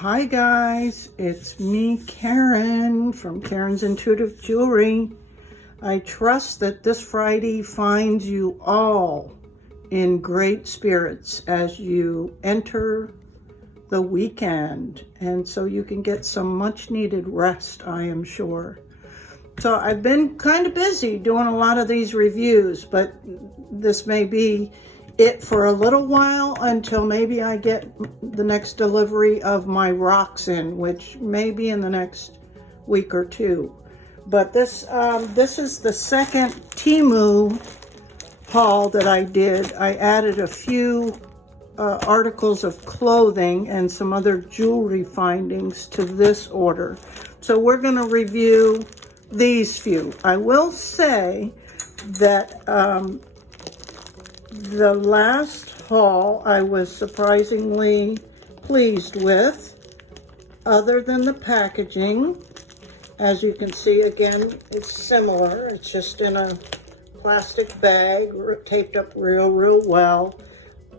Hi guys, it's me, Karen, from Karen's Intuitive Jewelry. I trust that this Friday finds you all in great spirits as you enter the weekend, and so you can get some much needed rest, I am sure. So I've been kind of busy doing a lot of these reviews, but this may be it for a little while until maybe I get the next delivery of my rocks in, which may be in the next week or two. But this is the second TEMU haul that I did. I added a few articles of clothing and some other jewelry findings to this order. So we're going to review these few. I will say that the last haul I was surprisingly pleased with, other than the packaging. As you can see, again, it's similar. It's just in a plastic bag, taped up real well.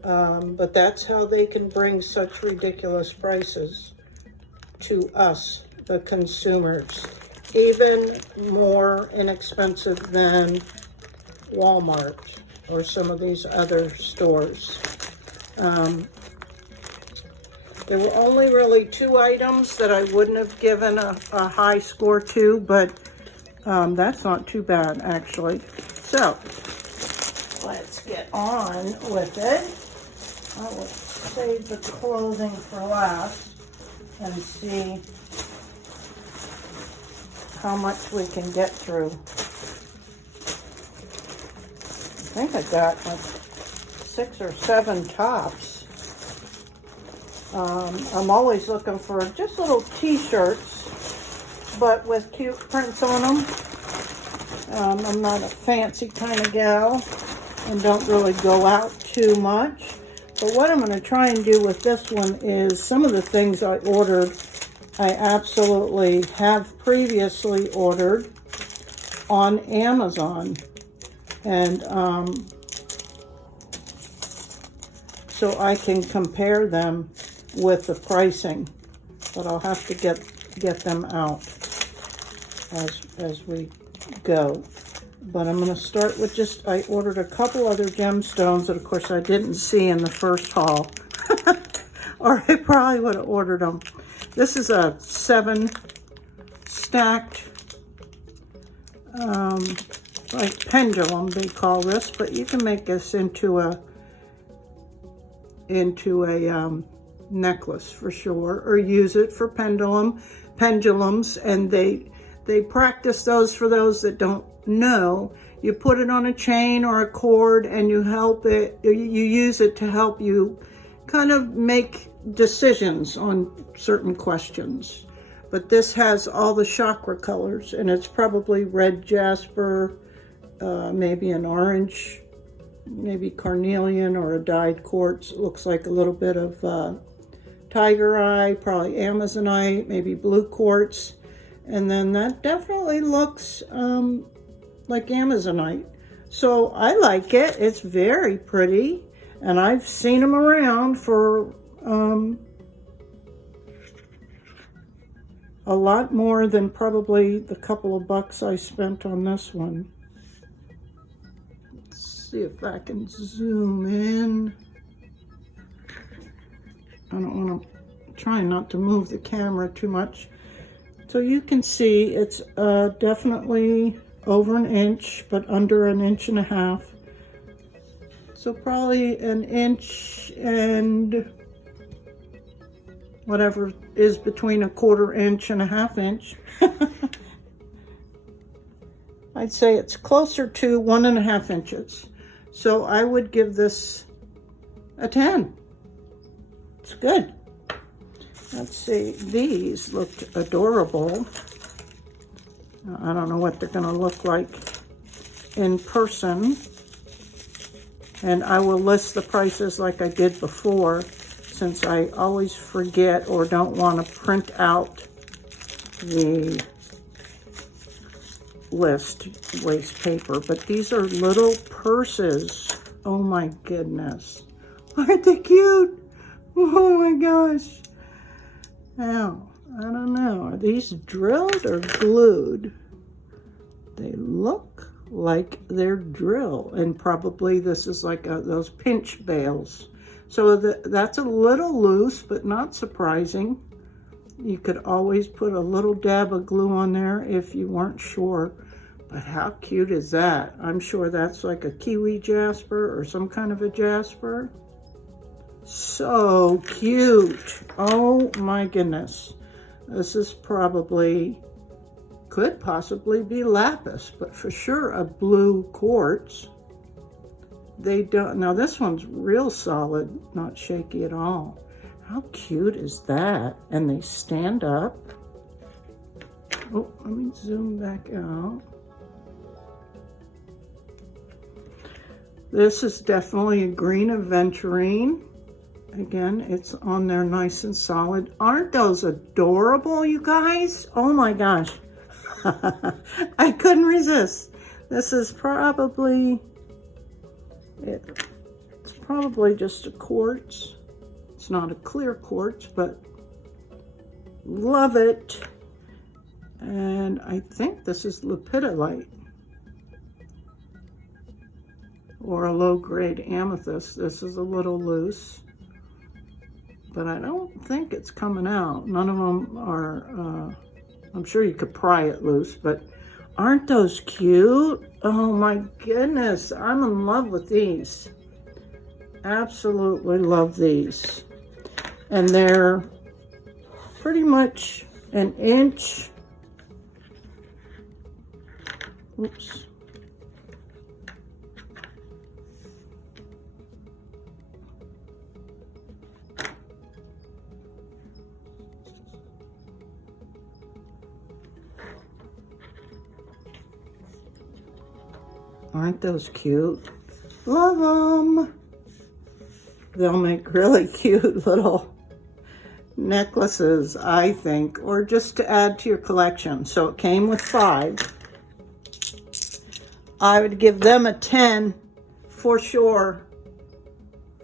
But that's how they can bring such ridiculous prices to us, the consumers. Even more inexpensive than Walmart or some of these other stores. There were only really 2 items that I wouldn't have given a high score to, but that's not too bad, actually. So, let's get on with it. I will save the clothing for last and see how much we can get through. I think I got like 6 or 7 tops. I'm always looking for just little t-shirts, but with cute prints on them. I'm not a fancy kind of gal and don't really go out too much. But what I'm going to try and do with this one is some of the things I ordered, I absolutely have previously ordered on Amazon. And so I can compare them with the pricing, but I'll have to get them out as we go. But I'm going to start with I ordered a couple other gemstones that of course I didn't see in the first haul, or I probably would have ordered them. This is a 7 stacked like pendulum, they call this, but you can make this into a necklace for sure, or use it for pendulums, and they practice those. For those that don't know, you put it on a chain or a cord and you use it to help you kind of make decisions on certain questions. But this has all the chakra colors, and it's probably red jasper, maybe an orange, maybe carnelian, or a dyed quartz. It looks like a little bit of tiger eye, probably amazonite, maybe blue quartz. And then that definitely looks like amazonite. So I like it. It's very pretty, and I've seen them around for a lot more than probably the couple of bucks I spent on this one. Let's see if I can zoom in. I don't want to, try not to move the camera too much. So you can see it's definitely over an inch, but under an inch and a half. So probably an inch and whatever is between a 1/4 inch and a 1/2 inch. I'd say it's closer to 1.5 inches. So I would give this a 10. It's good. Let's see, these looked adorable. I don't know what they're going to look like in person. And I will list the prices like I did before, since I always forget or don't want to print out the list waste paper. But these are little purses. Oh my goodness. Aren't they cute? Oh my gosh. Now, I don't know, are these drilled or glued? They look like they're drilled, and probably this is like those pinch bales. So that's a little loose, but not surprising. You could always put a little dab of glue on there if you weren't sure. But how cute is that? I'm sure that's like a kiwi jasper or some kind of a jasper. So cute. Oh my goodness. This is probably, could possibly be lapis, but for sure a blue quartz. They don't, now this one's real solid, not shaky at all. How cute is that? And they stand up. Oh, let me zoom back out. This is definitely a green aventurine. Again, it's on there nice and solid. Aren't those adorable, you guys? Oh my gosh. I couldn't resist. This is probably, it's probably just a quartz. It's not a clear quartz, but love it. And I think this is lepidolite or a low-grade amethyst. This is a little loose, but I don't think it's coming out. None of them are, I'm sure you could pry it loose, but aren't those cute? Oh my goodness, I'm in love with these. Absolutely love these. And they're pretty much an inch. Oops. Aren't those cute? Love them. They'll make really cute little necklaces, I think, or just to add to your collection. So it came with 5. I would give them a 10 for sure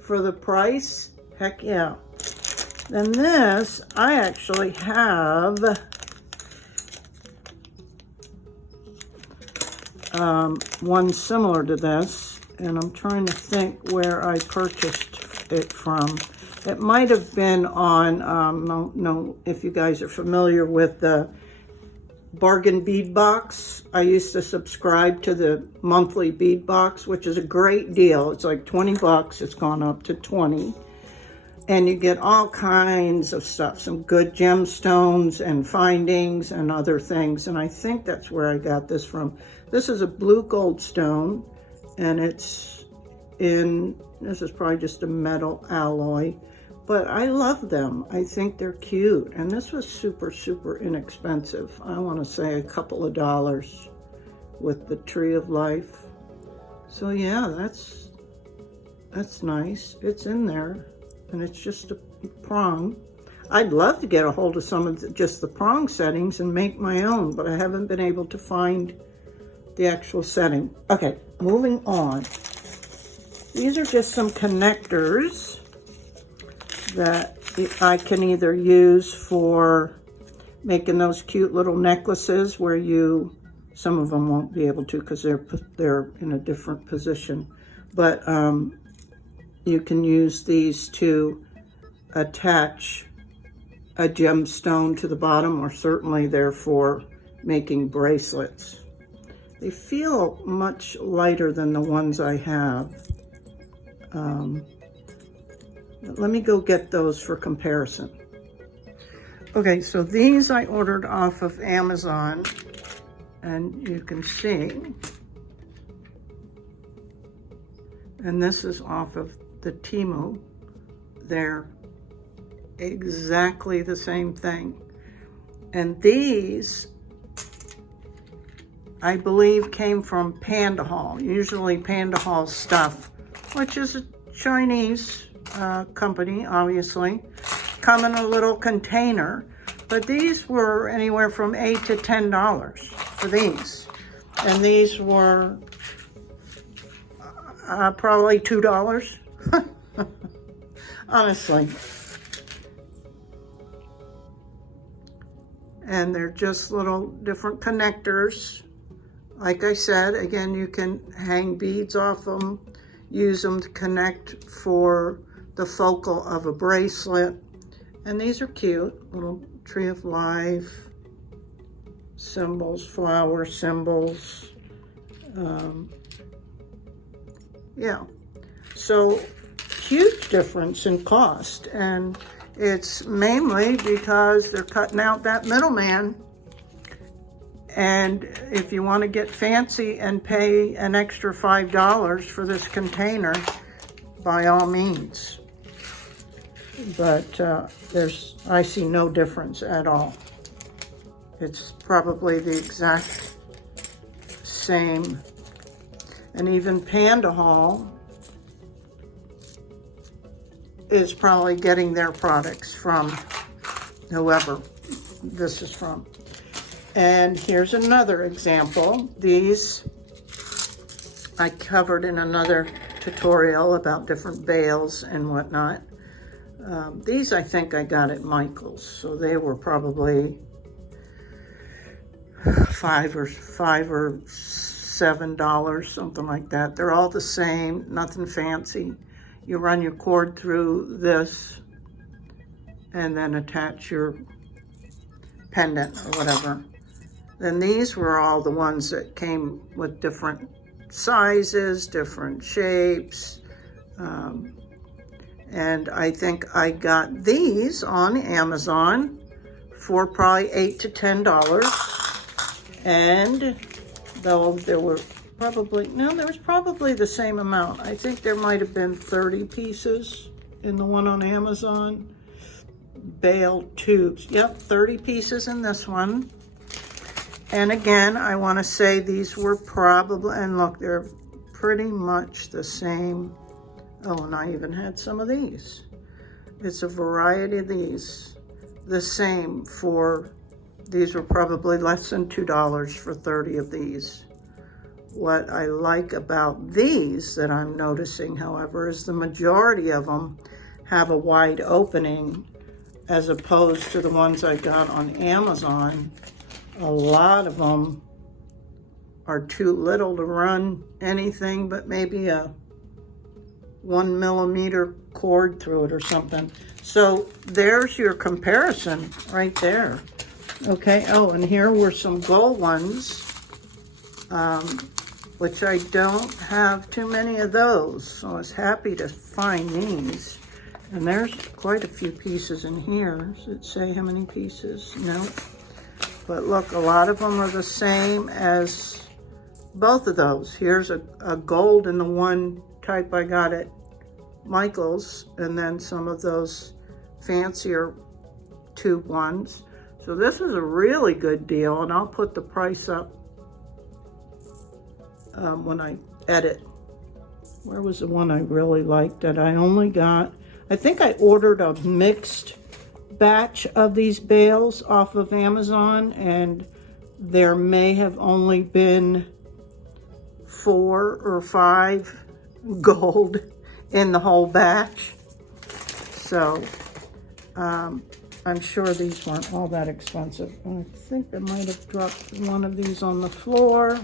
for the price. Heck yeah. Then this, I actually have one similar to this, and I'm trying to think where I purchased it from. It might have been on, if you guys are familiar with the bargain bead box. I used to subscribe to the monthly bead box, which is a great deal. It's like 20 bucks. It's gone up to 20. And you get all kinds of stuff, some good gemstones and findings and other things. And I think that's where I got this from. This is a blue gold stone, and it's in, this is probably just a metal alloy, but I love them. I think they're cute. And this was super, super inexpensive. I want to say a couple of dollars with the Tree of Life. So yeah, that's nice. It's in there. And it's just a prong. I'd love to get a hold of some of just the prong settings and make my own, but I haven't been able to find the actual setting. Okay, moving on. These are just some connectors that I can either use for making those cute little necklaces where some of them won't be able to because they're in a different position, but you can use these to attach a gemstone to the bottom, or certainly they're for making bracelets. They feel much lighter than the ones I have. Let me go get those for comparison. Okay, so these I ordered off of Amazon, and you can see, and this is off of the TEMU. They're exactly the same thing. And these, I believe, came from Panda Haul. Usually Panda Haul stuff, which is a Chinese company, obviously, come in a little container. But these were anywhere from $8 to $10 for these. And these were probably $2. Honestly. and they're just little different connectors. Like I said, again, you can hang beads off them, use them to connect for the focal of a bracelet. And these are cute, little tree of life symbols, flower symbols. Yeah, so huge difference in cost, and it's mainly because they're cutting out that middleman. And if you want to get fancy and pay an extra $5 for this container, by all means. But I see no difference at all. It's probably the exact same. And even Panda Haul is probably getting their products from whoever this is from. And here's another example. These I covered in another tutorial about different veils and whatnot. These I think I got at Michael's, so they were probably $5 or $7, something like that. They're all the same, nothing fancy. You run your cord through this and then attach your pendant or whatever. Then these were all the ones that came with different sizes, different shapes. And I think I got these on Amazon for probably $8 to $10. And though there were probably, no, there was probably the same amount. I think there might have been 30 pieces in the one on Amazon. Bale tubes, yep, 30 pieces in this one. And again, I want to say these were probably, and look, they're pretty much the same. Oh, and I even had some of these. It's a variety of these. The same for, these were probably less than $2 for 30 of these. What I like about these that I'm noticing, however, is the majority of them have a wide opening as opposed to the ones I got on Amazon. A lot of them are too little to run anything but maybe a 1 millimeter cord through it or something. So there's your comparison right there. Okay, oh, and here were some gold ones, which I don't have too many of those. So I was happy to find these. And there's quite a few pieces in here. Does it say how many pieces? No. But look, a lot of them are the same as both of those. Here's a gold in the one type I got at Michael's, and then some of those fancier tube ones. So this is a really good deal, and I'll put the price up when I edit. Where was the one I really liked that I only got? I think I ordered a mixed batch of these bales off of Amazon, and there may have only been 4 or 5 gold in the whole batch. So I'm sure these weren't all that expensive. I think I might have dropped one of these on the floor,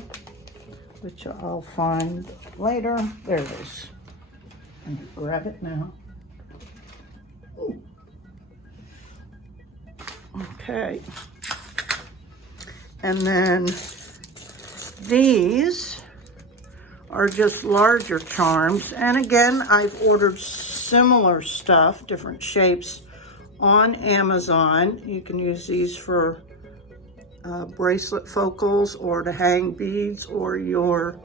which I'll find later. There it is. I'm gonna grab it now. Ooh. Okay. And then these are just larger charms. And again, I've ordered similar stuff, different shapes, on Amazon. You can use these for bracelet focals or to hang beads or your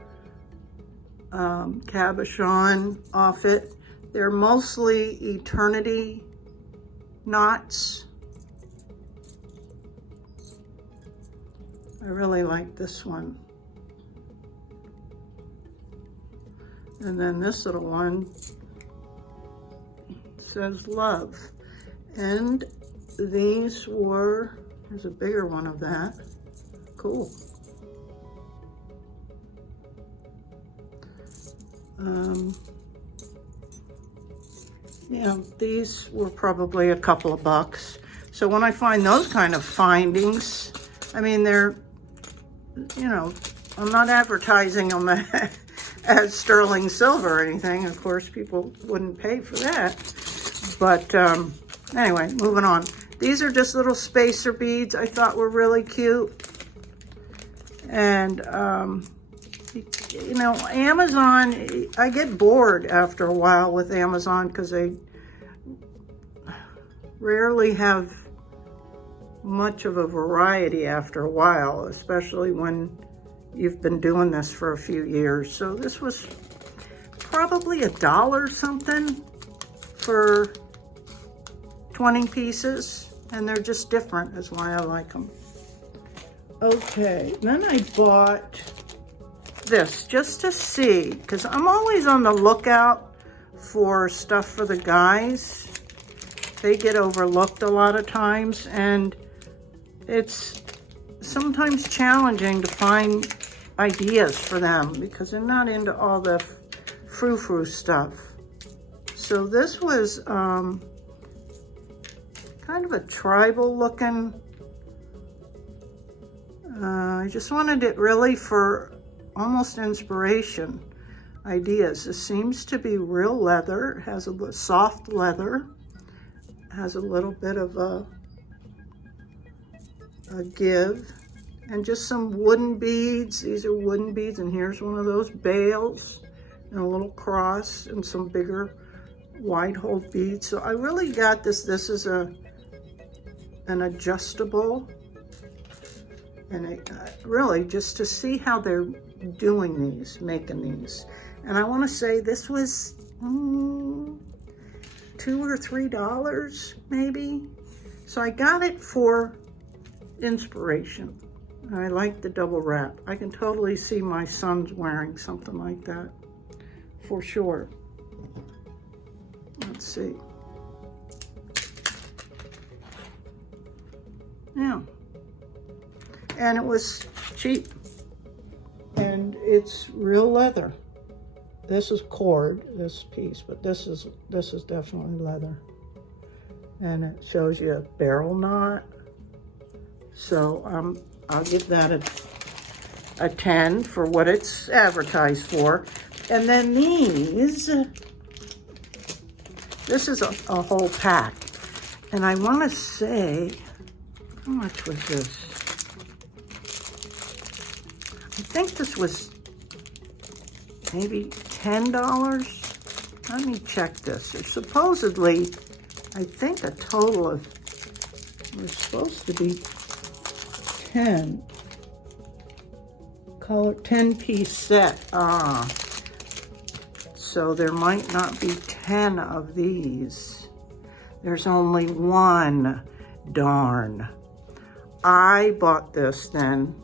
cabochon off it. They're mostly eternity knots. I really like this one. And then this little one says love. And these were, there's a bigger one of that. Cool. Yeah, these were probably a couple of bucks. So when I find those kind of findings, I mean, they're, you know, I'm not advertising them as sterling silver or anything. Of course, people wouldn't pay for that. But anyway, moving on. These are just little spacer beads I thought were really cute. And, you know, Amazon, I get bored after a while with Amazon because they rarely have much of a variety after a while, especially when you've been doing this for a few years. So this was probably $1 something for 20 pieces, and they're just different. That's why I like them. Okay, then I bought this just to see, because I'm always on the lookout for stuff for the guys. They get overlooked a lot of times, and it's sometimes challenging to find ideas for them because they're not into all the frou-frou stuff. So this was kind of a tribal looking, I just wanted it really for almost inspiration ideas. This seems to be real leather. It has a soft leather, has a little bit of a give, and just some wooden beads. These are wooden beads, and here's one of those bales, and a little cross, and some bigger wide hole beads. So I really got this. This is an adjustable, and really just to see how they're doing these, making these. And I want to say this was $2 or $3 maybe. So I got it for inspiration. I like the double wrap. I can totally see my sons wearing something like that for sure. Let's see. Yeah. And it was cheap. And it's real leather. This is cord, this piece, but this is definitely leather. And it shows you a barrel knot. So I'll give that a 10 for what it's advertised for. And then this is a whole pack. And I want to say, how much was this? I think this was maybe $10. Let me check this. It's supposedly, I think a total of, we're supposed to be 10 color 10-piece set. So there might not be 10 of these. There's only one. Darn. I bought this then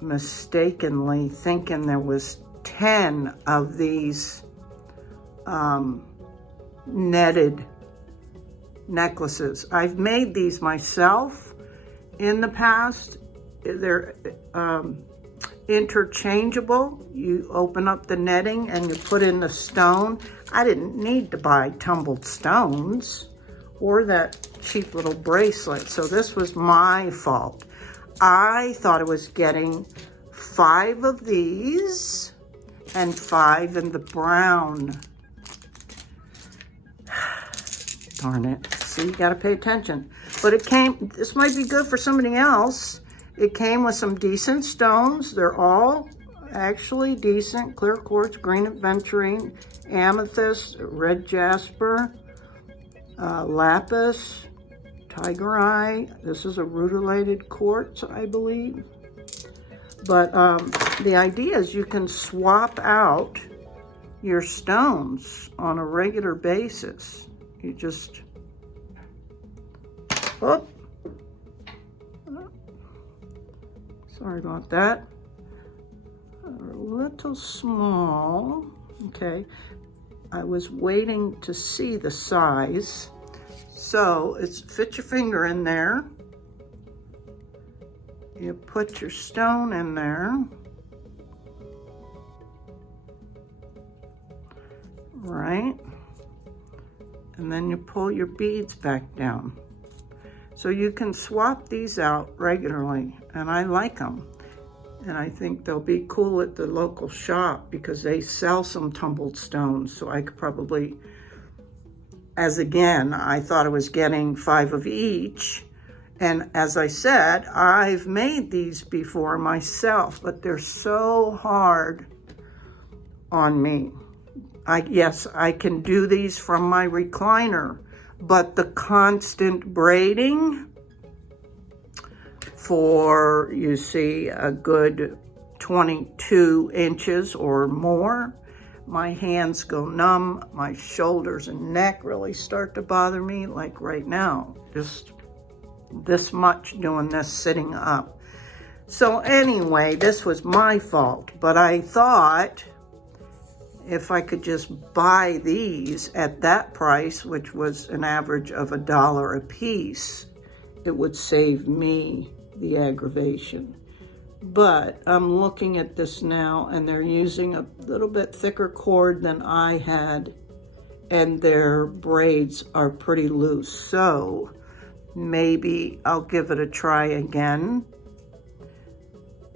mistakenly thinking there was 10 of these netted necklaces. I've made these myself in the past. They're interchangeable. You open up the netting and you put in the stone. I didn't need to buy tumbled stones or that cheap little bracelet, so this was my fault. I thought it was getting 5 of these and 5 in the brown. Darn it. See, you gotta pay attention. But it came, this might be good for somebody else. It came with some decent stones. They're all actually decent. Clear quartz, green aventurine, amethyst, red jasper, lapis, tiger eye. This is a rutilated quartz, I believe. But the idea is you can swap out your stones on a regular basis. You just, oh, sorry about that. A little small. Okay, I was waiting to see the size. So it's fit your finger in there. You put your stone in there. Right. and then you pull your beads back down. So you can swap these out regularly, and I like them. And I think they'll be cool at the local shop because they sell some tumbled stones. So I could probably, as again, I thought I was getting 5 of each. And as I said, I've made these before myself, but they're so hard on me. Yes, I can do these from my recliner, but the constant braiding for, you see, a good 22 inches or more, my hands go numb, my shoulders and neck really start to bother me, like right now, just this much doing this sitting up. So anyway, this was my fault, but I thought if I could just buy these at that price, which was an average of $1 a piece, it would save me the aggravation. But I'm looking at this now, and they're using a little bit thicker cord than I had, and their braids are pretty loose. So maybe I'll give it a try again,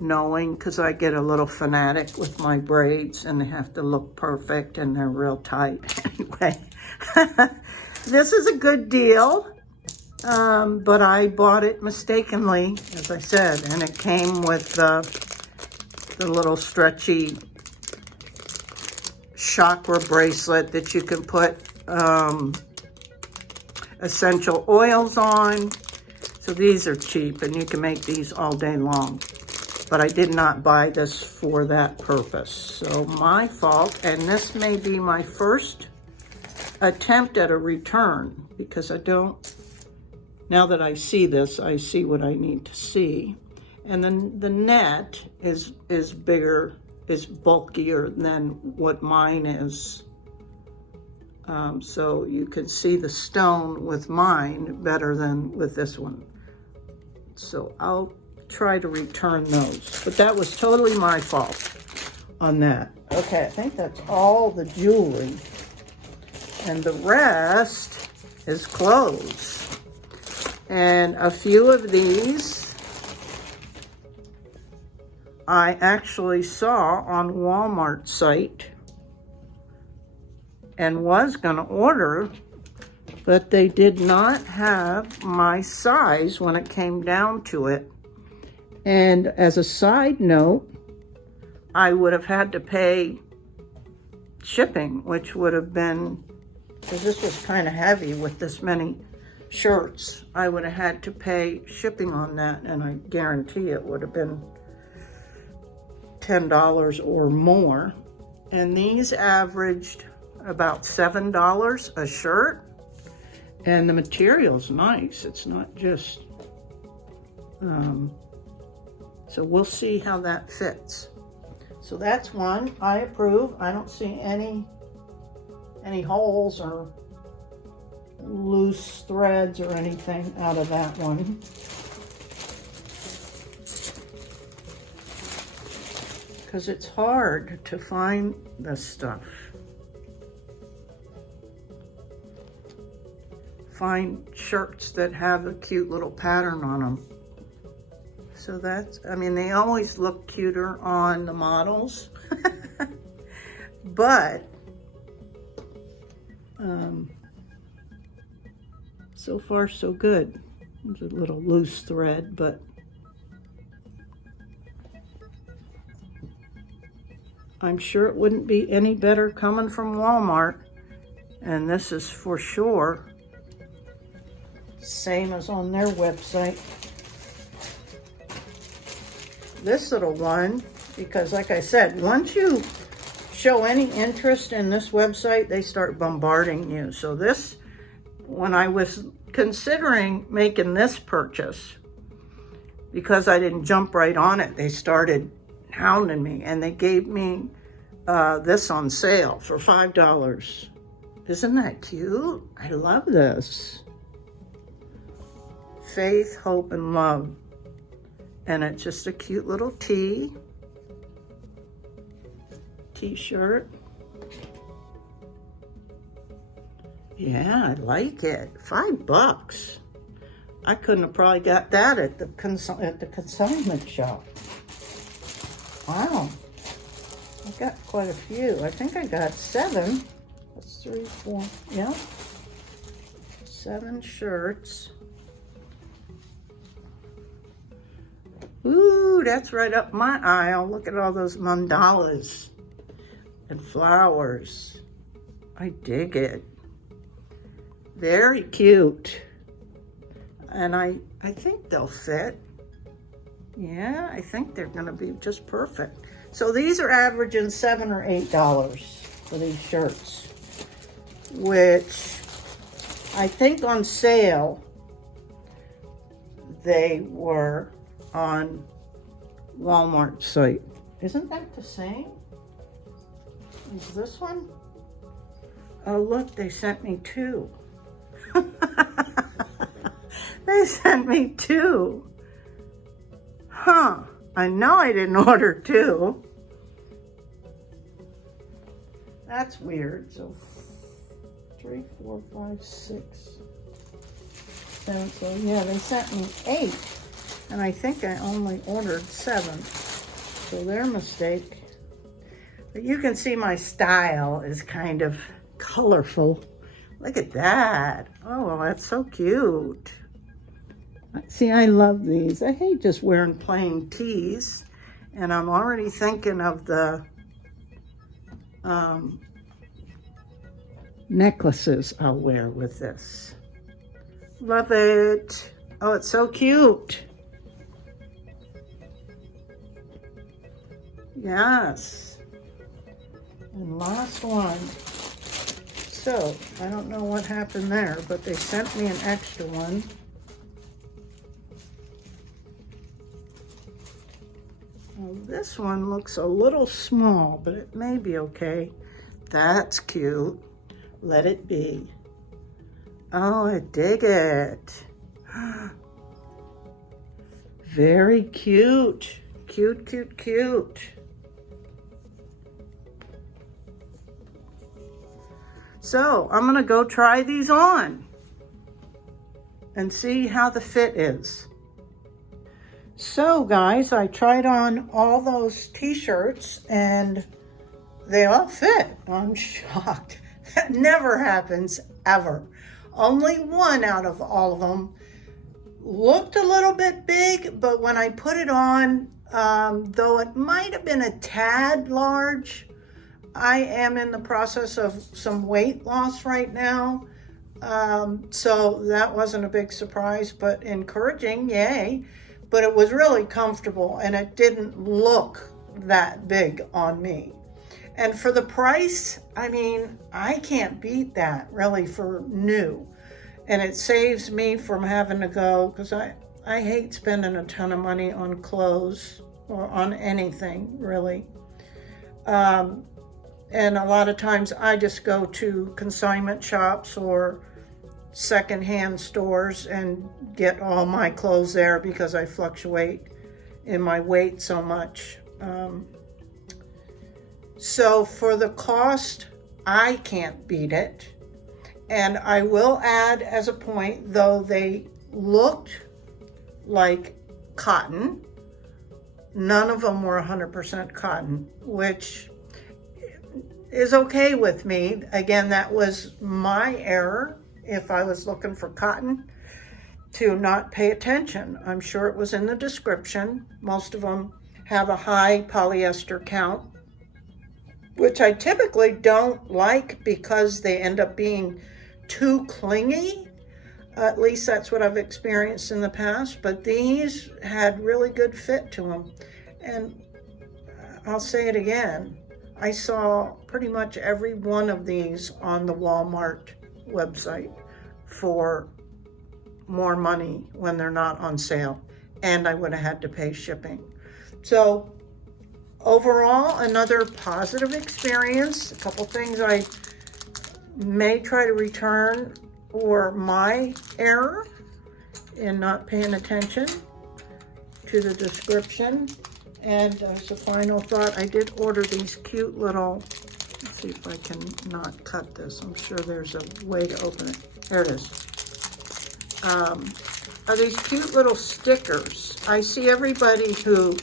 knowing, because I get a little fanatic with my braids and they have to look perfect and they're real tight. Anyway, this is a good deal, but I bought it mistakenly, as I said, and it came with the little stretchy chakra bracelet that you can put essential oils on. So these are cheap and you can make these all day long. But I did not buy this for that purpose. So my fault, and this may be my first attempt at a return because I don't, now that I see this, I see what I need to see. And then the net is bigger, is bulkier than what mine is. So you can see the stone with mine better than with this one. So I'll try to return those, but that was totally my fault on that. Okay, I think that's all the jewelry, and the rest is clothes. And a few of these I actually saw on Walmart site and was gonna order, but they did not have my size when it came down to it. And as a side note, I would have had to pay shipping, which would have been, because this was kind of heavy with this many shirts, I would have had to pay shipping on that, and I guarantee it would have been $10 or more. And these averaged about $7 a shirt, and the material's nice. It's not just, so we'll see how that fits. So that's one I approve. I don't see any holes or loose threads or anything out of that one. Because it's hard to find this stuff. Find shirts that have a cute little pattern on them. So that's, I mean, they always look cuter on the models, but so far so good. There's a little loose thread, but I'm sure it wouldn't be any better coming from Walmart. And this is for sure same as on their website. This little one, because like I said, once you show any interest in this website, they start bombarding you. So this, when I was considering making this purchase, because I didn't jump right on it, they started hounding me, and they gave me this on sale for $5. Isn't that cute? I love this. Faith, hope, and love. And it's just a cute little t-shirt. Yeah, I like it. $5. I couldn't have probably got that at the consignment shop. Wow. I got quite a few. I think I got 7. That's 3, 4, yeah. 7 shirts. Ooh, that's right up my aisle. Look at all those mandalas and flowers. I dig it. Very cute. And I think they'll fit. Yeah, I think they're gonna be just perfect. So these are averaging $7 or $8 for these shirts, which I think on sale, they were on Walmart's site. Isn't that the same? Is this one? Oh, look, they sent me 2. They sent me 2. Huh. I know I didn't order 2. That's weird. So 3, 4, 5, 6, 7. So yeah, they sent me 8. And I think I only ordered 7. So their mistake. But you can see my style is kind of colorful. Look at that. Oh, that's so cute. See, I love these. I hate just wearing plain tees. And I'm already thinking of the necklaces I'll wear with this. Love it. Oh, it's so cute. Yes. And last one. So, I don't know what happened there, but they sent me an extra one. Well, this one looks a little small, but it may be okay. That's cute. Let it be. Oh, I dig it. Very cute. Cute, cute, cute. So I'm gonna go try these on and see how the fit is. So guys, I tried on all those t-shirts and they all fit. I'm shocked. That never happens, ever. Only one out of all of them looked a little bit big, but when I put it on, though it might have been a tad large, I am in the process of some weight loss right now. So that wasn't a big surprise, but encouraging, yay. But it was really comfortable and it didn't look that big on me. And for the price, I mean, I can't beat that really for new. And it saves me from having to go, because I hate spending a ton of money on clothes or on anything really. And a lot of times I just go to consignment shops or secondhand stores and get all my clothes there because I fluctuate in my weight so much. So for the cost, I can't beat it. And I will add as a point, though they looked like cotton, none of them were 100% cotton, which is okay with me. Again, that was my error if I was looking for cotton, to not pay attention. I'm sure it was in the description. Most of them have a high polyester count, which I typically don't like because they end up being too clingy. At least that's what I've experienced in the past, but these had really good fit to them. And I'll say it again, I saw pretty much every one of these on the Walmart website for more money when they're not on sale, and I would have had to pay shipping. So overall, another positive experience. A couple things I may try to return or my error in not paying attention to the description. And as a final thought, I did order these cute little see if I can not cut this. I'm sure there's a way to open it. There it is. Are these cute little stickers. I see everybody who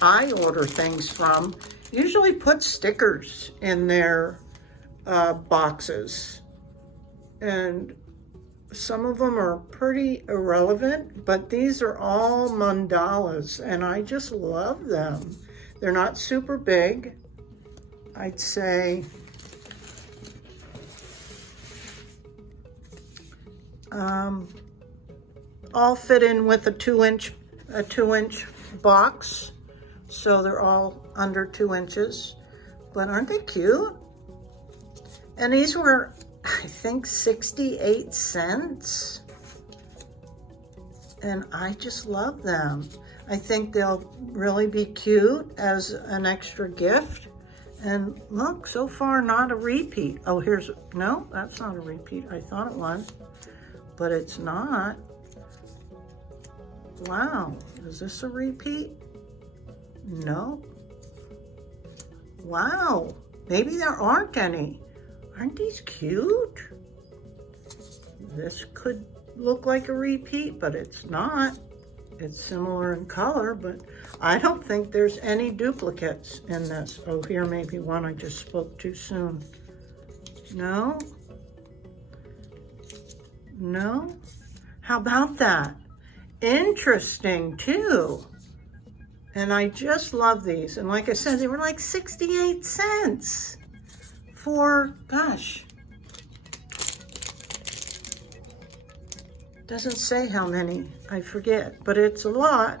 I order things from usually put stickers in their boxes. And some of them are pretty irrelevant, but these are all mandalas, and I just love them. They're not super big. I'd say all fit in with a 2-inch box, so they're all under 2 inches. But aren't they cute? And these were, I think, 68 cents. And I just love them. I think they'll really be cute as an extra gift. And look, so far not a repeat. Oh, no, that's not a repeat. I thought it was, but it's not. Wow, is this a repeat? No. Wow, maybe there aren't any. Aren't these cute? This could look like a repeat, but it's not. It's similar in color, but I don't think there's any duplicates in this. Oh, here may be one I just spoke too soon. No? No? How about that? Interesting too. And I just love these. And like I said, they were like 68 cents for, gosh, doesn't say how many, I forget, but it's a lot.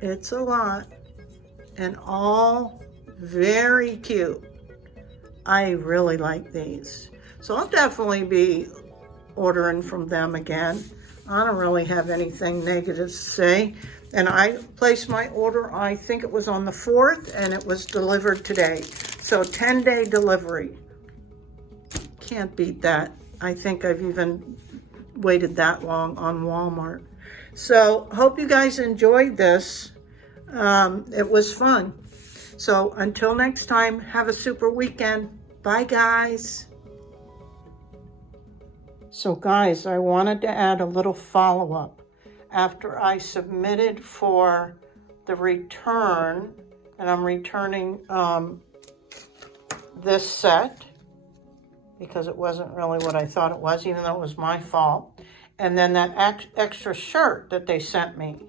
It's a lot, and all very cute. I really like these. So I'll definitely be ordering from them again. I don't really have anything negative to say. And I placed my order, I think it was on the 4th, and it was delivered today. So 10-day delivery. Can't beat that. I think I've even waited that long on Walmart. So hope you guys enjoyed this. It was fun. So until next time, have a super weekend. Bye, guys. So guys, I wanted to add a little follow-up. After I submitted for the return, and I'm returning this set because it wasn't really what I thought it was, even though it was my fault. And then that extra shirt that they sent me.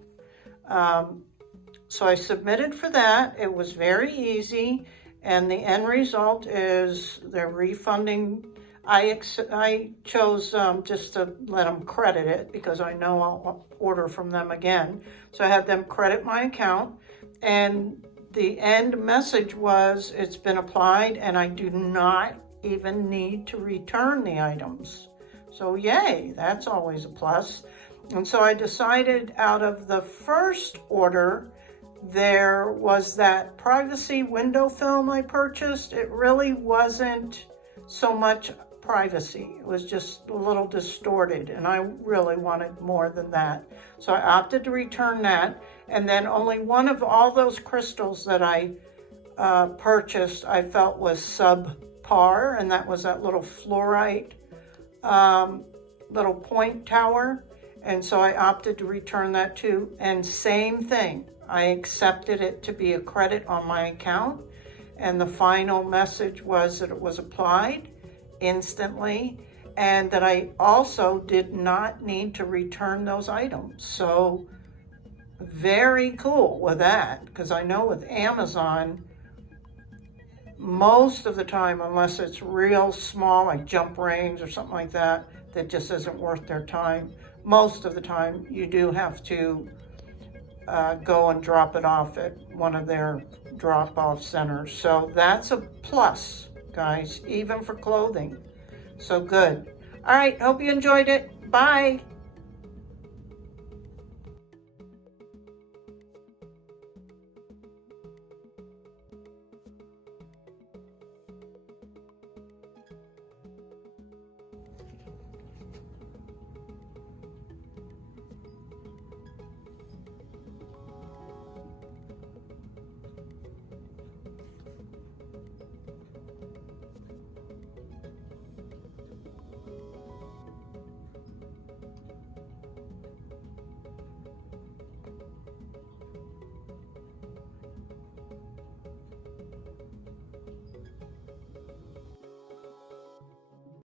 So I submitted for that. It was very easy. And the end result is they're refunding. I chose just to let them credit it because I know I'll order from them again. So I had them credit my account. And the end message was it's been applied and I do not even need to return the items. So yay, that's always a plus. And so I decided out of the first order, there was that privacy window film I purchased. It really wasn't so much privacy. It was just a little distorted, and I really wanted more than that. So I opted to return that. And then only one of all those crystals that I purchased I felt was subpar, and that was that little fluorite little point tower. And so I opted to return that too. And same thing, I accepted it to be a credit on my account. And the final message was that it was applied instantly, and that I also did not need to return those items. So very cool with that, because I know with Amazon, most of the time, unless it's real small, like jump rings or something like that, that just isn't worth their time, most of the time you do have to go and drop it off at one of their drop-off centers. So that's a plus, guys, even for clothing. So good. All right, hope you enjoyed it. Bye.